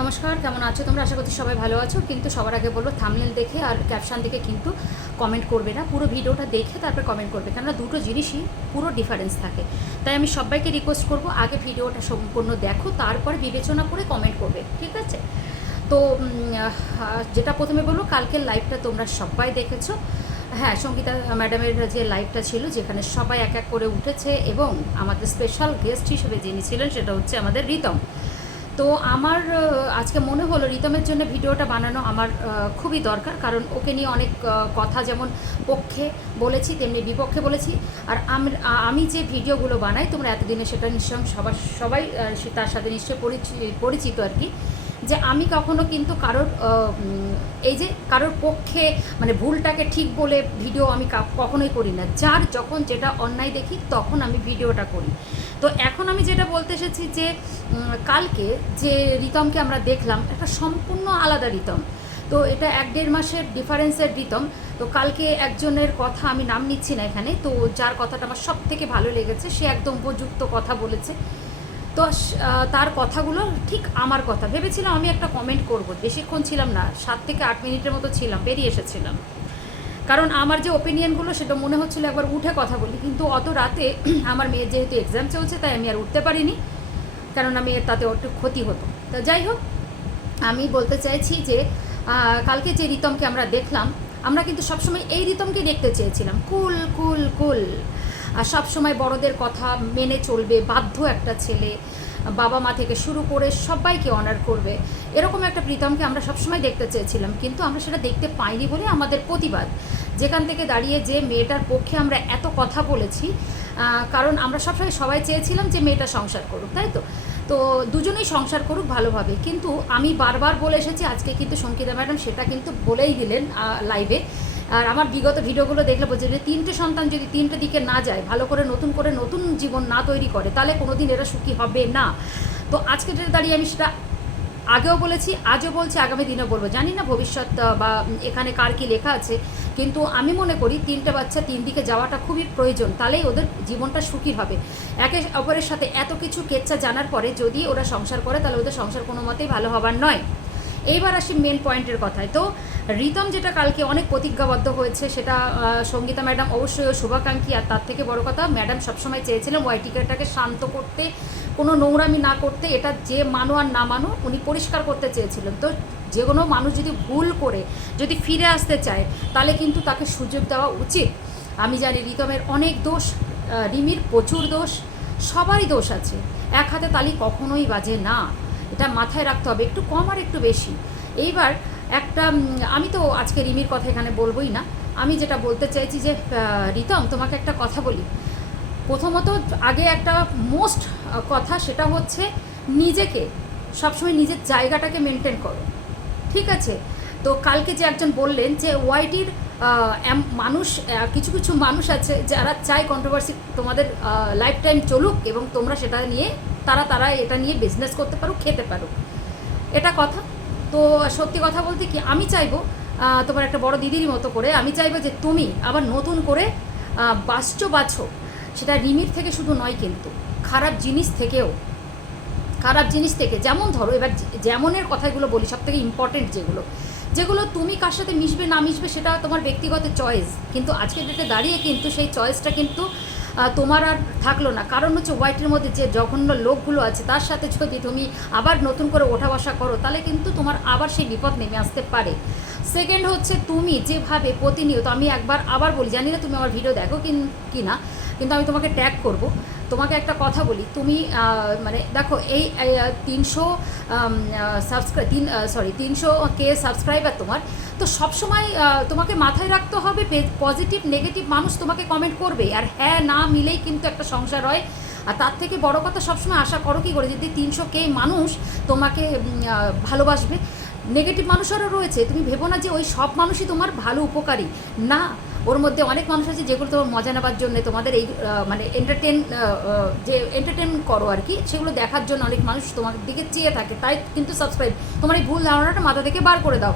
নমস্কার, কেমন আছো তোমরা? আশা করছি সবাই ভালো আছো। কিন্তু সবার আগে বলব থামনেল দেখে আর ক্যাপশন দেখে কিন্তু কমেন্ট করবে না। পুরো ভিডিওটা দেখে তারপর কমেন্ট করবে। কেননা দুটো জিনিসই পুরো ডিফারেন্স থাকে। তাই আমি সবাইকে রিকোয়েস্ট করব, আগে ভিডিওটা সম্পূর্ণ দেখো, তারপরে বিবেচনা করে কমেন্ট করবে। ঠিক আছে? তো যেটা প্রথমে বলব, কালকের লাইভটা তোমরা সবাই দেখেছ। হ্যাঁ সঙ্গীতা ম্যাডামের যে লাইভটা ছিল, যেখানে সবাই এক এক করে উঠেছে এবং আমাদের স্পেশাল গেস্ট হিসেবে যিনি ছিলেন, সেটা হচ্ছে আমাদের রিতম। তো আমার আজকে মনে হলো রিতমের জন্য ভিডিওটা বানানো আমার খুবই দরকার। কারণ ওকে নিয়ে অনেক কথা যেমন পক্ষে বলেছি, তেমনি বিপক্ষে বলেছি। আর আমি যে ভিডিওগুলো বানাই, তোমরা এতদিনে সেটা নিশ্চয় সবার, সবাই তার সাথে নিশ্চয়ই পরিচি- পরিচিত আর কি। যে আমি কখনো কিন্তু কারোর এই যে কারোর পক্ষে মানে ভুলটাকে ঠিক বলে ভিডিও আমি কখনোই করি না। যার যখন যেটা অন্যায় দেখি, তখন আমি ভিডিওটা করি। তো এখন আমি যেটা বলতে এসেছি যে কালকে যে রিতমকে আমরা দেখলাম, একটা সম্পূর্ণ আলাদা রিতম। তো এটা এক দেড় মাসের ডিফারেন্সের রিতম। তো কালকে একজনের কথা আমি নাম নিচ্ছি না এখানে, তো যার কথাটা আমার সব থেকে ভালো লেগেছে, সে একদম উপযুক্ত কথা বলেছে। তো তার কথাগুলো ঠিক আমার কথা। ভেবেছিলাম আমি একটা কমেন্ট করব। বেশিক্ষণ ছিলাম না, সাত থেকে আট মিনিটের মতো ছিলাম, বেরিয়ে এসেছিলাম। কারণ আমার যে ওপিনিয়নগুলো সেটা মনে হচ্ছিল একবার উঠে কথা বলি। কিন্তু অত রাতে আমার মেয়ের যেহেতু এক্সাম চলছে, তাই আমি আর উঠতে পারিনি। কারণ আমি তাতে একটু ক্ষতি হতো। তো যাই হোক, আমি বলতে চাইছি যে কালকে যে রিতমকে আমরা দেখলাম, আমরা কিন্তু সবসময় এই রিতমকে দেখতে চেয়েছিলাম। কুল কুল কুল। আর সবসময় বড়দের কথা মেনে চলবে, বাধ্য একটা ছেলে। বাবা মা থেকে শুরু করে সবাইকে অনার করবে। এরকম একটা প্রীতমকে আমরা সবসময় দেখতে চেয়েছিলাম, কিন্তু আমরা সেটা দেখতে পাইনি বলে আমাদের প্রতিবাদ। যেখান থেকে দাঁড়িয়ে যে মেয়েটার পক্ষে আমরা এত কথা বলেছি কারণ আমরা সবসময় সবাই চেয়েছিলাম যে মেয়েটা সংসার করুক, তাই তো? তো দুজনেই সংসার করুক ভালোভাবে, কিন্তু আমি বারবার বলে এসেছি, আজকে কিন্তু সঙ্গীতা ম্যাডাম সেটা কিন্তু বলেই দিলেন লাইভে আর আমার বিগত ভিডিওগুলো দেখলে বলছে যে তিনটে সন্তান যদি তিনটে দিকে না যায়, ভালো করে নতুন করে নতুন জীবন না তৈরি করে, তাহলে কোনোদিন এরা সুখী হবে না। তো আজকে ডেটে দাঁড়িয়ে আমি সেটা আগেও বলেছি, আজও বলছি, আগামী দিনেও বলব। জানি না ভবিষ্যৎ বা এখানে কার কি লেখা আছে, কিন্তু আমি মনে করি তিনটে বাচ্চা তিন দিকে যাওয়াটা খুবই প্রয়োজন, তাহলেই ওদের জীবনটা সুখী হবে। একে অপরের সাথে এত কিছু কেচ্ছা জানার পরে যদি ওরা সংসার করে, তাহলে ওদের সংসার কোনো মতেই ভালো হবার নয়। এইবার আসি মেন পয়েন্টের কথায়। তো রিতম যেটা কালকে অনেক প্রতিজ্ঞাবদ্ধ হয়েছে, সেটা সঙ্গীতা ম্যাডাম অবশ্যই শুভাকাঙ্ক্ষী। আর তার থেকে বড় কথা, ম্যাডাম সবসময় চেয়েছিলেন ওয়াইটিকাটাকে শান্ত করতে, কোনো নোংরামি না করতে, এটা যে মানো আর না মানো, উনি পরিষ্কার করতে চেয়েছিলেন। তো যে কোনো মানুষ যদি ভুল করে, যদি ফিরে আসতে চায়, তাহলে কিন্তু তাকে সুযোগ দেওয়া উচিত। আমি জানি রিতমের অনেক দোষ রিমির প্রচুর দোষ, সবারই দোষ আছে। এক হাতে তালি কখনোই বাজে না। এটা মাথায় রাখতে হবে, একটু কম আর একটু বেশি। এইবার একটা আমি তো আজকে রিমির কথা এখানে বলবোই না। আমি যেটা বলতে চাইছি যে রিতম, তোমাকে একটা কথা বলি। প্রথমত আগে একটা মোস্ট কথা সেটা হচ্ছে নিজেকে, সবসময় নিজের জায়গাটাকে মেনটেন করো। ঠিক আছে? তো কালকে যে একজন বললেন যে, ওয়াইটির মানুষ কিছু কিছু মানুষ আছে যারা চায় কন্ট্রোভার্সি তোমাদের লাইফ টাইম চলুক এবং তোমরা সেটা নিয়ে তারা তারা এটা নিয়ে বিজনেস করতে পারো খেতে পারো এটা কথা। তো সত্যি কথা বলতে কি, আমি চাইব তোমার একটা বড় দিদির মতো করে, আমি চাইব যে তুমি আবার নতুন করে বাঁচছো বাছো সেটা রিমির থেকে শুধু নয় কিন্তু, খারাপ জিনিস থেকেও। খারাপ জিনিস থেকে, যেমন ধরো, এবার যেমনের কথাগুলো বলি সব থেকে ইম্পর্টেন্ট যেগুলো যেগুলো তুমি কার সাথে মিশবে, না মিশবে, সেটা তোমার ব্যক্তিগত চয়েস কিন্তু আজকের ডেটে দাঁড়িয়ে কিন্তু সেই চয়েসটা কিন্তু তোমার আর থাকল না। কারণ হচ্ছে হোয়াইটের মধ্যে যে জঘন্য লোকগুলো আছে, তার সাথে যদি তুমি আবার নতুন করে ওঠা বসা করো, তাহলে কিন্তু তোমার আবার সেই বিপদ নেমে আসতে পারে। সেকেন্ড হচ্ছে তুমি যেভাবে প্রতিনিয়ত, আমি একবার আবার বলি, জানি না তুমি আমার ভিডিও দেখো কি না কিন্তু আমি তোমাকে ট্যাগ করব। তোমাকে একটা কথা বলি, তুমি মানে দেখো এই তিনশো সাবস্ক্রাইব তিন সরি তিনশো কে সাবস্ক্রাইবার তোমার, তো সবসময় তোমাকে মাথায় রাখতে হবে পজিটিভ নেগেটিভ মানুষ তোমাকে কমেন্ট করবে, আর হ্যাঁ না মিলেই কিন্তু একটা সংসার হয়। আর তার থেকে বড় কথা সবসময় আশা করো কি করে, যদি তিনশো কে মানুষ তোমাকে ভালোবাসবে নেগেটিভ মানুষেরও রয়েছে, তুমি ভেবো না যে ওই সব মানুষই তোমার ভালো উপকারী। না ওর মধ্যে অনেক মানুষ আছে যেগুলো তোমার মজা নেবার জন্য তোমাদের এই মানে এন্টারটেন যে এন্টারটেন করো আর কি, সেগুলো দেখার জন্য অনেক মানুষ তোমার দিকে চেয়ে থাকে। তাই কিন্তু সাবস্ক্রাইব তোমার এই ভুল ধারণাটা মাথা থেকে বার করে দাও।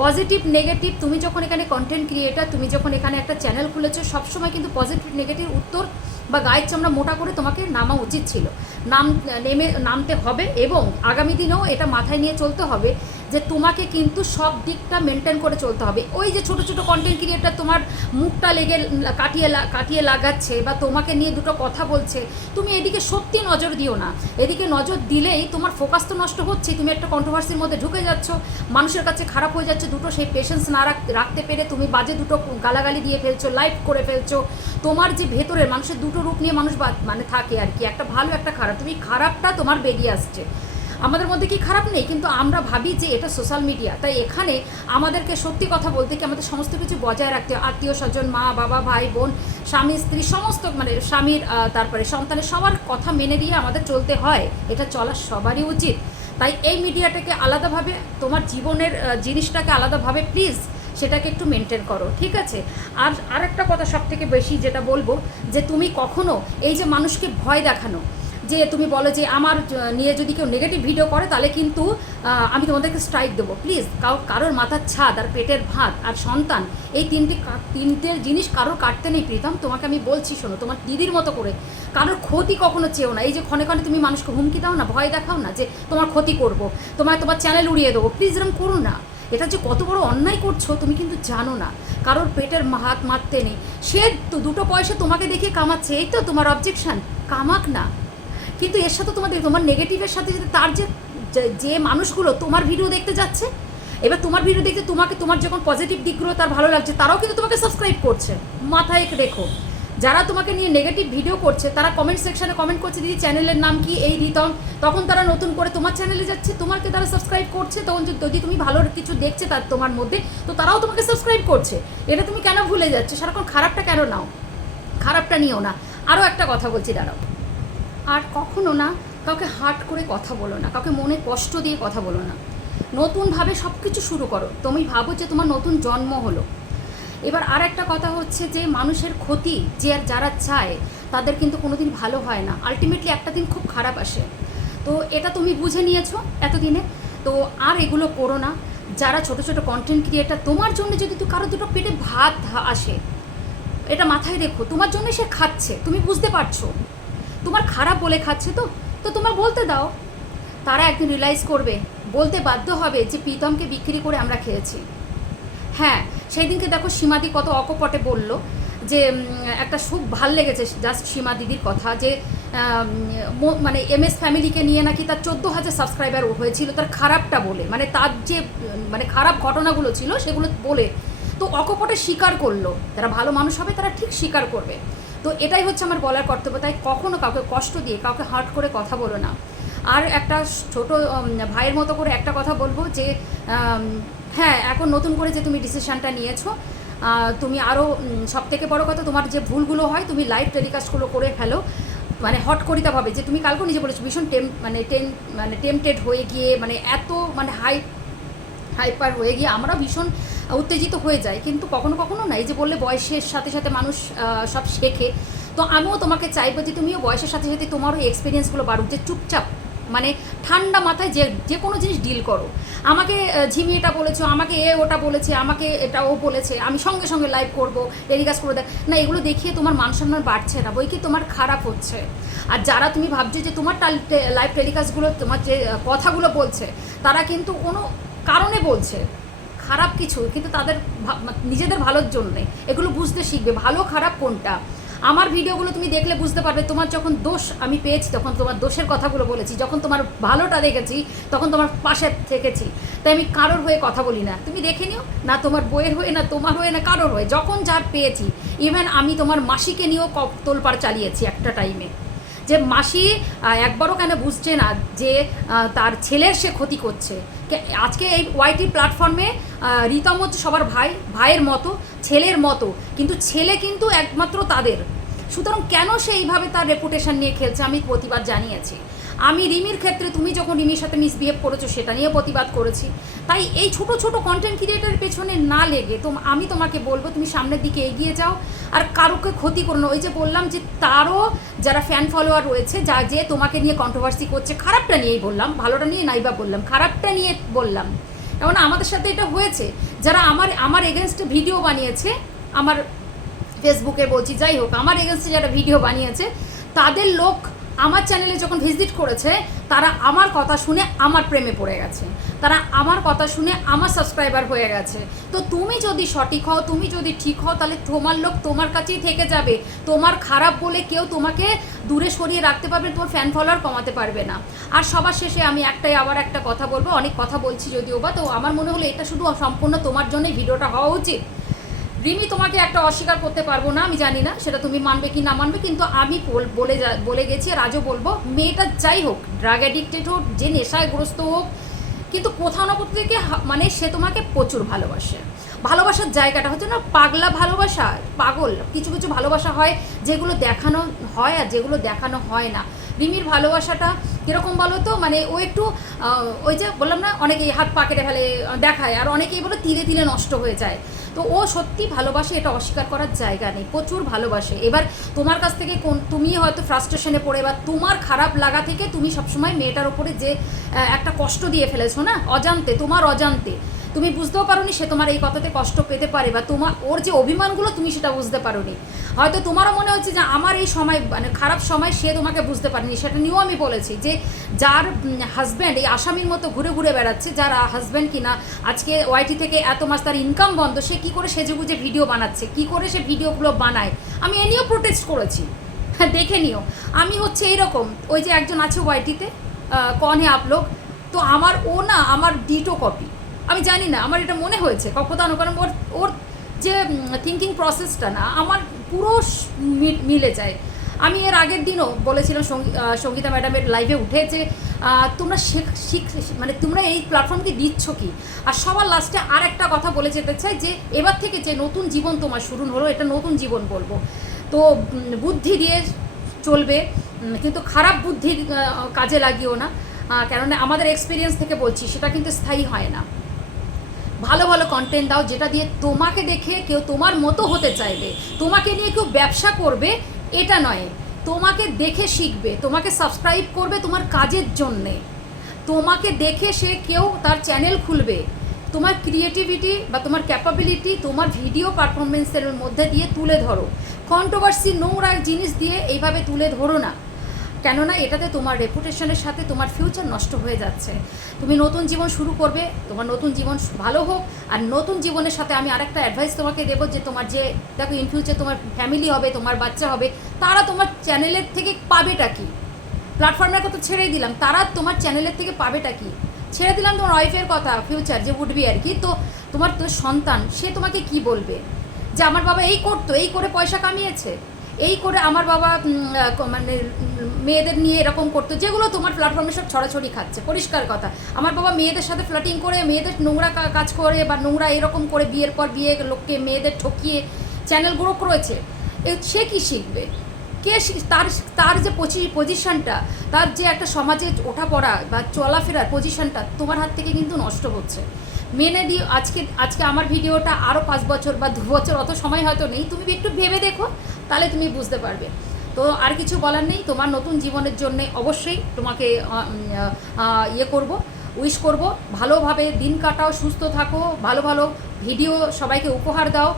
পজিটিভ নেগেটিভ তুমি যখন এখানে কন্টেন্ট ক্রিয়েটার তুমি যখন এখানে একটা চ্যানেল খুলেছো, সবসময় কিন্তু পজিটিভ নেগেটিভ উত্তর বা গায়ের চামড়া মোটা করে তোমাকে নামা উচিত ছিল। নাম নেমে, নামতে হবে এবং আগামী দিনেও এটা মাথায় নিয়ে চলতে হবে যে তোমাকে কিন্তু সব দিকটা মেনটেন করে চলতে হবে। ওই যে ছোট ছোট কন্টেন্ট ক্রিয়েটার তোমার মুখটা লেগে কাটিয়ে কাটিয়ে লাগাচ্ছে বা তোমাকে নিয়ে দুটো কথা বলছে, তুমি এদিকে সত্যি নজর দিও না। এদিকে নজর দিলেই তোমার ফোকাস তো নষ্ট হচ্ছে তুমি একটা কন্ট্রোভার্সির মধ্যে ঢুকে যাচ্ছ, মানুষের কাছে খারাপ হয়ে যাচ্ছে, দুটো সেই পেশেন্স না রাখ- রাখতে পেরে তুমি বাজে দুটো গালাগালি দিয়ে ফেলছো লাইভ করে ফেলছো। তোমার যে ভেতরের মানুষের দুটো রূপ নিয়ে মানুষ মানে থাকে আর কি, একটা ভালো, একটা খারাপ, তুমি খারাপটা তোমার বেরিয়ে আসছে। আমাদের মধ্যে কি খারাপ নেই? কিন্তু আমরা ভাবি যে এটা সোশ্যাল মিডিয়া তাই এখানে আমাদেরকে সত্যি কথা বলতে কি আমাদের সমস্ত কিছু বজায় রাখতে আত্মীয় স্বজন, মা, বাবা, ভাই, বোন, স্বামী, স্ত্রী, সমস্ত মানে স্বামীর তারপরে সন্তানের সবার কথা মেনে দিয়ে আমাদের চলতে হয়। এটা চলা সবারই উচিত। তাই এই মিডিয়াটাকে আলাদাভাবে, তোমার জীবনের জিনিসটাকে আলাদাভাবে প্লিজ সেটাকে একটু মেনটেন করো, ঠিক আছে? আর আরেকটা কথা সব থেকে বেশি যেটা বলব, যে তুমি কখনো এই যে মানুষকে ভয় দেখানো যে তুমি বলো যে আমার নিয়ে যদি কেউ নেগেটিভ ভিডিও করে, তাহলে কিন্তু আমি তোমাদেরকে স্ট্রাইক দেবো। প্লিজ কাউ, কারোর মাথার ছাদ আর পেটের ভাত আর সন্তান, এই তিনটে তিনটে জিনিস কারোর কাটতে নেই, প্রীতম। তোমাকে আমি বলছি, শোনো, তোমার দিদির মতো করে কারোর ক্ষতি কখনো চেও না। এই যে ক্ষণে ক্ষণে তুমি মানুষকে হুমকি দাও না, ভয় দেখাও না যে তোমার ক্ষতি করব তোমার তোমার চ্যানেল উড়িয়ে দেবো। প্লিজ এরকম করো না। এটা যে কত বড় অন্যায় করছ, তুমি কিন্তু জানো না। কারোর পেটের হাত মারতে নেই। সে দুটো পয়সা তোমাকে দেখিয়ে কামাচ্ছে, এই তো তোমার অবজেকশন কামাক না। কিন্তু এর সাথে তোমাদের, তোমার নেগেটিভের সাথে যদি তার যে, যে- মানুষগুলো তোমার ভিডিও দেখতে যাচ্ছে, এবার তোমার ভিডিও দেখতে তোমাকে, তোমার যখন পজিটিভ দিকগুলো তার ভালো লাগছে, তারাও কিন্তু তোমাকে সাবস্ক্রাইব করছে। মাথায় রেখো যারা তোমাকে নিয়ে নেগেটিভ ভিডিও করছে, তারা কমেন্ট সেকশনে কমেন্ট করছে, দিদি চ্যানেলের নাম কি? এই রিতম তখন তারা নতুন করে তোমার চ্যানেলে যাচ্ছে, তোমাকে তারা সাবস্ক্রাইব করছে। তখন যদি তুমি ভালো কিছু দেখছে তার, তোমার মধ্যে, তো তারাও তোমাকে সাবস্ক্রাইব করছে। এটা তুমি কেন ভুলে যাচ্ছে? সারাক্ষণ খারাপটা কেন নাও? খারাপটা নিও না। আরও একটা কথা বলছি, দাঁড়াও। আর কখনো না কাউকে হার্ট করে কথা বলো না, কাউকে মনে কষ্ট দিয়ে কথা বলো না। নতুনভাবে সব কিছু শুরু করো। তুমি ভাবো যে তোমার নতুন জন্ম হলো। এবার আর একটা কথা হচ্ছে যে মানুষের ক্ষতি যে আর যারা চায়, তাদের কিন্তু কোনোদিন ভালো হয় না। আলটিমেটলি একটা দিন খুব খারাপ আসে। তো এটা তুমি বুঝে নিয়েছো এতদিনে। তো আর এগুলো করো না। যারা ছোট ছোট কন্টেন্ট ক্রিয়েটার তোমার জন্য যদি তো কারও দুটো পেটে ভাত আসে, এটা মাথায় রেখো। তোমার জন্য সে খাচ্ছে। তুমি বুঝতে পারছ। তোমার খারাপ বলে খাচ্ছে তো? তো তোমার বলতে দাও। তারা একদিন রিয়েলাইজ করবে, বলতে বাধ্য হবে যে প্রীতমকে বিক্রি করে আমরা খেয়েছি। হ্যাঁ সেই দিনকে দেখো সীমাদি কত অকপটে বলল যে একটা খুব ভালো লেগেছে জাস্ট সীমা দিদির কথা যে মানে এম এস ফ্যামিলিকে নিয়ে নাকি তার চোদ্দ হাজার সাবস্ক্রাইবার হয়েছিল তার খারাপটা বলে। মানে তার যে মানে খারাপ ঘটনাগুলো ছিল সেগুলো বলে। তো অকপটে স্বীকার করল। যারা ভালো মানুষ হবে তারা ঠিক স্বীকার করবে। তো এটাই হচ্ছে আমার বলার কর্তব্য, তাই কখনো কাউকে কষ্ট দিয়ে, কাউকে হার্ট করে কথা বলো না। আর একটা ছোট ভাইয়ের মতো করে একটা কথা বলব যে হ্যাঁ এখন নতুন করে যে তুমি ডিসিশানটা নিয়েছো তুমি আরও সব থেকে বড় কথা তোমার যে ভুলগুলো হয়, তুমি লাইভ টেলিকাস্টগুলো করে ফেলো। মানে হট করিতাভাবে যে তুমি কালকেও নিজে বলেছ, ভীষণ টেম মানে টেম মানে টেমটেড হয়ে গিয়ে মানে এত মানে হাই হাইপার হয়ে গিয়ে আমরা ভীষণ উত্তেজিত হয়ে যায়, কিন্তু কখনো কখনো না, এই যে বললে বয়সের সাথে সাথে মানুষ সব শেখে। তো আমিও তোমাকে চাইব যে তুমিও বয়সের সাথে সাথে তোমারও এক্সপিরিয়েন্সগুলো বাড়ুক, যে চুপচাপ মানে ঠান্ডা মাথায় যে যে কোনো জিনিস ডিল করো। আমাকে ঝিমি এটা বলেছ, আমাকে এ ওটা বলেছে, আমাকে এটা ও বলেছে, আমি সঙ্গে সঙ্গে লাইভ করব টেলিকাস্ট করে দেখ না, এগুলো দেখিয়ে তোমার মান সম্মান বাড়ছে না, বই কি তোমার খারাপ হচ্ছে? আর যারা তুমি ভাবছ যে তোমার লাইভ টেলিকাস্টগুলো তোমার যে কথাগুলো বলছে, তারা কিন্তু কোনো কারণে বলছে। খারাপ কিছু, কিন্তু তাদের নিজেদের ভালোর জন্যে। এগুলো বুঝতে শিখবে, ভালো খারাপ কোনটা? আমার ভিডিওগুলো তুমি দেখলে বুঝতে পারবে, তোমার যখন দোষ আমি পেয়েছি, তখন তোমার দোষের কথাগুলো বলেছি, যখন তোমার ভালোটা দেখেছি, তখন তোমার পাশে থেকেছি। তাই আমি কারোর হয়ে কথা বলি না। তুমি দেখে নিও, না তোমার বইয়ের হয়ে, না তোমার হয়ে, না কারোর হয়ে, যখন যার পেয়েছি ইভেন আমি তোমার মাসিকে নিয়েও কপ তোলপাড় চালিয়েছি একটা টাইমে যে মাসি একবারও কেন বুঝছে না যে তার ছেলের সে ক্ষতি করছে। আজকে এই ওয়াইটি প্ল্যাটফর্মে রীতম হচ্ছে সবার ভাই, ভাইয়ের মতো, ছেলের মতো, কিন্তু ছেলে কিন্তু একমাত্র তাদের। সুতরাং কেন সে এইভাবে তার রেপুটেশন নিয়ে খেলছে আমি প্রতিবাদ জানিয়েছি। আমি রিমির ক্ষেত্রে তুমি যখন রিমির সাথে মিসবিহেভ করেছ, সেটা নিয়ে প্রতিবাদ করেছি। তাই এই ছোট ছোট কন্টেন্ট ক্রিয়েটারের পেছনে না লেগে তো আমি তোমাকে বলব, তুমি সামনের দিকে এগিয়ে যাও। আর কারোকে ক্ষতি করো না। ওই যে বললাম যে তারও যারা ফ্যান ফলোয়ার রয়েছে, যা যে তোমাকে নিয়ে কন্ট্রোভার্সি করছে, খারাপটা নিয়েই বললাম, ভালোটা নিয়ে নাইবা বললাম, খারাপটা নিয়ে বললাম। কারণ আমাদের সাথে এটা হয়েছে। যারা আমার আমার এগেনস্টে ভিডিও বানিয়েছে, আমার ফেসবুকে বলছি, যাই হোক, আমার এগেনস্টে যারা ভিডিও বানিয়েছে, তাদের লোক আমার চ্যানেলে যখন ভিজিট করেছে, তারা আমার কথা শুনে আমার প্রেমে পড়ে গেছে। তারা আমার কথা শুনে আমার সাবস্ক্রাইবার হয়ে গেছে। তো তুমি যদি সঠিক হও, তুমি যদি ঠিক হও, তাহলে তোমার লোক তোমার কাছেই থেকে যাবে। তোমার খারাপ বলে কেউ তোমাকে দূরে সরিয়ে রাখতে পারবে, তোমার ফ্যান ফলোয়ার কমাতে পারবে না। আর সবার শেষে আমি একটাই, আবার একটা কথা বলব। অনেক কথা বলছি যদিও বা, তো আমার মনে হলো এটা শুধু সম্পূর্ণ তোমার জন্যই ভিডিওটা হওয়া উচিত। রিমি, তোমাকে একটা অস্বীকার করতে পারব না, আমি জানি না সেটা তুমি মানবে কি না মানবে, কিন্তু আমি বল- বলে গেছি আর আজও বলব, মেয়েটা যাই হোক ড্রাগ অ্যাডিক্টেড হোক, যে নেশায় গ্রস্ত হোক, কিন্তু কোথাও না কোথাও থেকে মানে সে তোমাকে প্রচুর ভালোবাসে। ভালোবাসার জায়গাটা হচ্ছে না পাগলা ভালোবাসা, পাগল, কিছু কিছু ভালোবাসা হয় যেগুলো দেখানো হয় আর যেগুলো দেখানো হয় না। রিমির ভালোবাসাটা কীরকম বলো তো মানে ও একটু ওই যে বললাম না, অনেকেই হাত পা কেটে ফেলে, দেখায়, আর অনেকেই বলে তিলে তিলে নষ্ট হয়ে যায়। তো ও সত্যি ভালোবাসে, এটা অস্বীকার করার জায়গা নেই, প্রচুর ভালোবাসে। এবার তোমার কাছ থেকে কোন তুমি হয়তো ফ্রাস্ট্রেশনে পড়ে বা তোমার খারাপ লাগা থেকে তুমি সবসময় মেয়েটার ওপরে যে একটা কষ্ট দিয়ে ফেলেছো না? অজান্তে, তোমার অজান্তে। তুমি বুঝতেও পারোনি সে তোমার এই কথাতে কষ্ট পেতে পারে বা তোমার ওর যে অভিমানগুলো তুমি সেটা বুঝতে পারোনি। হয়তো তোমারও মনে হচ্ছে যে আমার এই সময় মানে খারাপ সময় সে তোমাকে বুঝতে পারেনি। সেটা নিয়েও আমি বলেছি যে যার হাজব্যান্ড এই আসামির মতো ঘুরে ঘুরে বেড়াচ্ছে, যার হাজব্যান্ড কিনা আজকে ওয়াইটি থেকে এত মাস তার ইনকাম বন্ধ, সে কি করে সেজে গুজে ভিডিও বানাচ্ছে? কি করে সে ভিডিওগুলো বানায়? আমি এ নিয়েও প্রোটেস্ট করেছি। দেখে নিও। আমি হচ্ছে এইরকম ওই যে একজন আছে ওয়াইটিতে কনে আপলোক, তো আমার ও না, আমার ডিটো কপি আমি জানি না, আমার এটা মনে হয়েছে। কখনো কারণ ওর ওর যে থিঙ্কিং প্রসেসটা না, আমার পুরো মিলে যায়। আমি এর আগের দিনও বলেছিলাম সঙ্গীতা ম্যাডামের লাইভে উঠে যে তোমরা শেখ, শিখ মানে তোমরা এই প্ল্যাটফর্মকে দিচ্ছ কি? আর সবার লাস্টে আর একটা কথা বলে যেতে চাই যে, এবার থেকে যে নতুন জীবন তোমার শুরু হলো, এটা নতুন জীবন বলব। তো বুদ্ধি দিয়ে চলবে কিন্তু খারাপ বুদ্ধি কাজে লাগিও না। কেননা আমাদের এক্সপিরিয়েন্স থেকে বলছি, সেটা কিন্তু স্থায়ী হয় না। ভালো ভালো কন্টেন্ট দাও, যেটা দিয়ে তোমাকে দেখে কেউ তোমার মতো হতে চাইবে। তোমাকে নিয়ে কেউ ব্যবসা করবে, এটা নয়। তোমাকে দেখে শিখবে, তোমাকে সাবস্ক্রাইব করবে তোমার কাজের জন্যে। তোমাকে দেখে সে কেউ তার চ্যানেল খুলবে। তোমার ক্রিয়েটিভিটি বা তোমার ক্যাপাবিলিটি তোমার ভিডিও পারফরমেন্সের মধ্যে দিয়ে তুলে ধরো। কন্ট্রোভার্সি নোংরা জিনিস দিয়ে এইভাবে তুলে ধরো না। কেননা এটাতে তোমার রেপুটেশনের সাথে তোমার ফিউচার নষ্ট হয়ে যাচ্ছে। তুমি নতুন জীবন শুরু করবে, তোমার নতুন জীবন ভালো হোক, আর নতুন জীবনের সাথে আমি আরেকটা অ্যাডভাইস তোমাকে দেবো যে তোমার যে, দেখো ইন ফিউচার তোমার ফ্যামিলি হবে, তোমার বাচ্চা হবে, তারা তোমার চ্যানেলের থেকে পাবেটা কি? প্ল্যাটফর্মের কথা ছেড়েই দিলাম, তারা তোমার চ্যানেলের থেকে পাবেটা কি? ছেড়ে দিলাম তোমার ওয়াইফের কথা ফিউচার যে উঠবি আর কি। তো তোমার তো সন্তান, সে তোমাকে কি বলবে? যে আমার বাবা এই করতো, এই করে পয়সা কামিয়েছে। এই করে আমার বাবা মানে মেয়েদের নিয়ে এরকম করতো, যেগুলো তোমার প্ল্যাটফর্মে সব ছড়াছড়ি খাচ্ছে, পরিষ্কার কথা। আমার বাবা মেয়েদের সাথে ফ্লাটিং করে, মেয়েদের নোংরা কাজ করে বা নোংরা এরকম করে বিয়ের পর বিয়ে লোককে মেয়েদের ঠকিয়ে চ্যানেল গ্রো করেছে সে কি শিখবে? কে তার তার যে পজিশনটা তার যে একটা সমাজে ওঠা পড়া বা চলাফেরার পজিশনটা তোমার হাত থেকে কিন্তু নষ্ট হচ্ছে। মেনে দিও আজকে আজকে আমার ভিডিওটা আরও পাঁচ বছর বা দু বছর, অত সময় হয়তো নেই, তুমি একটু ভেবে দেখো তাহলে তুমি বুঝতে পারবে। তো আর কিছু বলার নেই, তোমার নতুন জীবনের জন্য অবশ্যই তোমাকে ইয়ে করব, উইশ করব, ভালোভাবে দিন কাটাও, সুস্থ থাকো, ভালো ভালো ভিডিও সবাইকে উপহার দাও,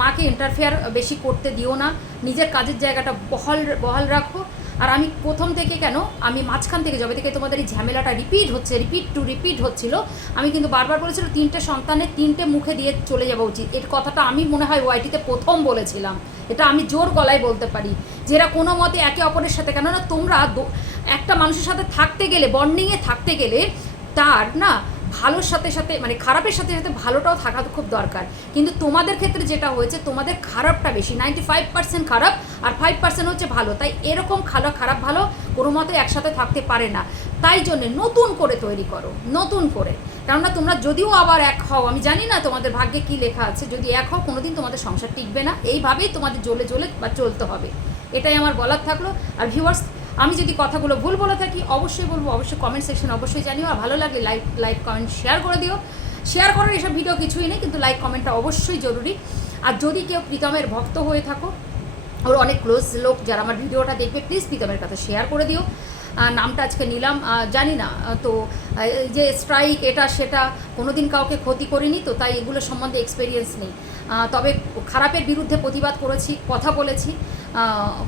মাকে ইন্টারফেয়ার বেশি করতে দিও না, নিজের কাজের জায়গাটা বহাল বহাল রাখো, আর আমি প্রথম থেকে কেন, আমি মাঝখান থেকে, যবে থেকে তোমাদের এই ঝামেলাটা রিপিট হচ্ছে রিপিট টু রিপিট হচ্ছিল, আমি কিন্তু বারবার বলেছিল, তিনটে সন্তানের তিনটে মুখে দিয়ে চলে যাওয়া উচিত, এর কথাটা আমি মনে হয় ওয়াইটিতে প্রথম বলেছিলাম। এটা আমি জোর গলায় বলতে পারি। যেটা কোনো মতে একে অপরের সাথে, কেননা তোমরা একটা মানুষের সাথে থাকতে গেলে বন্ডিংয়ে থাকতে গেলে তার না ভালোর সাথে সাথে মানে খারাপের সাথে সাথে ভালোটাও থাকা তো খুব দরকার। কিন্তু তোমাদের ক্ষেত্রে যেটা হয়েছে, তোমাদের খারাপটা বেশি। নাইনটি ফাইভ পার্সেন্ট খারাপ আর ফাইভ পার্সেন্ট হচ্ছে ভালো। তাই এরকম খালো খারাপ ভালো কোনো মতে একসাথে থাকতে পারে না। তাই জন্যে নতুন করে তৈরি করো, নতুন করে। কেননা তোমরা যদিও আবার এক হও, আমি জানি না তোমাদের ভাগ্যে কি লেখা আছে, যদি এক হও কোনোদিন তোমাদের সংসার টিকবে না। এইভাবেই তোমাদের জ্বলে জ্বলে বা চলতে হবে। এটাই আমার বলার থাকল। আর ভিউয়ার্স আমি যদি কথাগুলো ভুল বলে থাকি, অবশ্যই বলব, অবশ্যই কমেন্ট সেকশন অবশ্যই জানিও। আর ভালো লাগলে লাইক লাইক কমেন্ট শেয়ার করে দিও। শেয়ার করার এসব ভিডিও কিছুই নেই, কিন্তু লাইক কমেন্টটা অবশ্যই জরুরি। আর যদি কেউ প্রীতমের ভক্ত হয়ে থাকো, ওর অনেক ক্লোজ লোক যারা আমার ভিডিওটা দেখবে প্লিজ প্রীতমের কাছে শেয়ার করে দিও। নামটা আজকে নিলাম জানি না তো যে স্ট্রাইক এটা, সেটা, কোনোদিন কাউকে ক্ষতি করিনি, তো তাই এগুলো সম্বন্ধে এক্সপিরিয়েন্স নেই। তবে খারাপের বিরুদ্ধে প্রতিবাদ করেছি, কথা বলেছি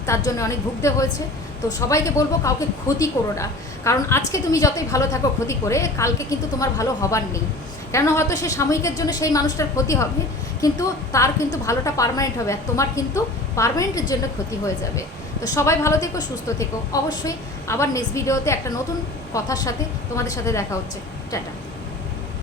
তার জন্য অনেক ভুগতে হয়েছে। তো সবাইকে বলব কাউকে ক্ষতি করো না। কারণ আজকে তুমি যতই ভালো থাকো ক্ষতি করে, কালকে কিন্তু তোমার ভালো হবার নেই। কেন হয়তো সে সাময়িকের জন্য সেই মানুষটার ক্ষতি হবে, কিন্তু তার কিন্তু ভালোটা পারমানেন্ট হবে আর তোমার কিন্তু পারমানেন্টের জন্য ক্ষতি হয়ে যাবে। তো সবাই ভালো থেকো, সুস্থ থেকো। অবশ্যই আবার নেক্সট ভিডিওতে একটা নতুন কথার সাথে তোমাদের সাথে দেখা হচ্ছে। টাটা।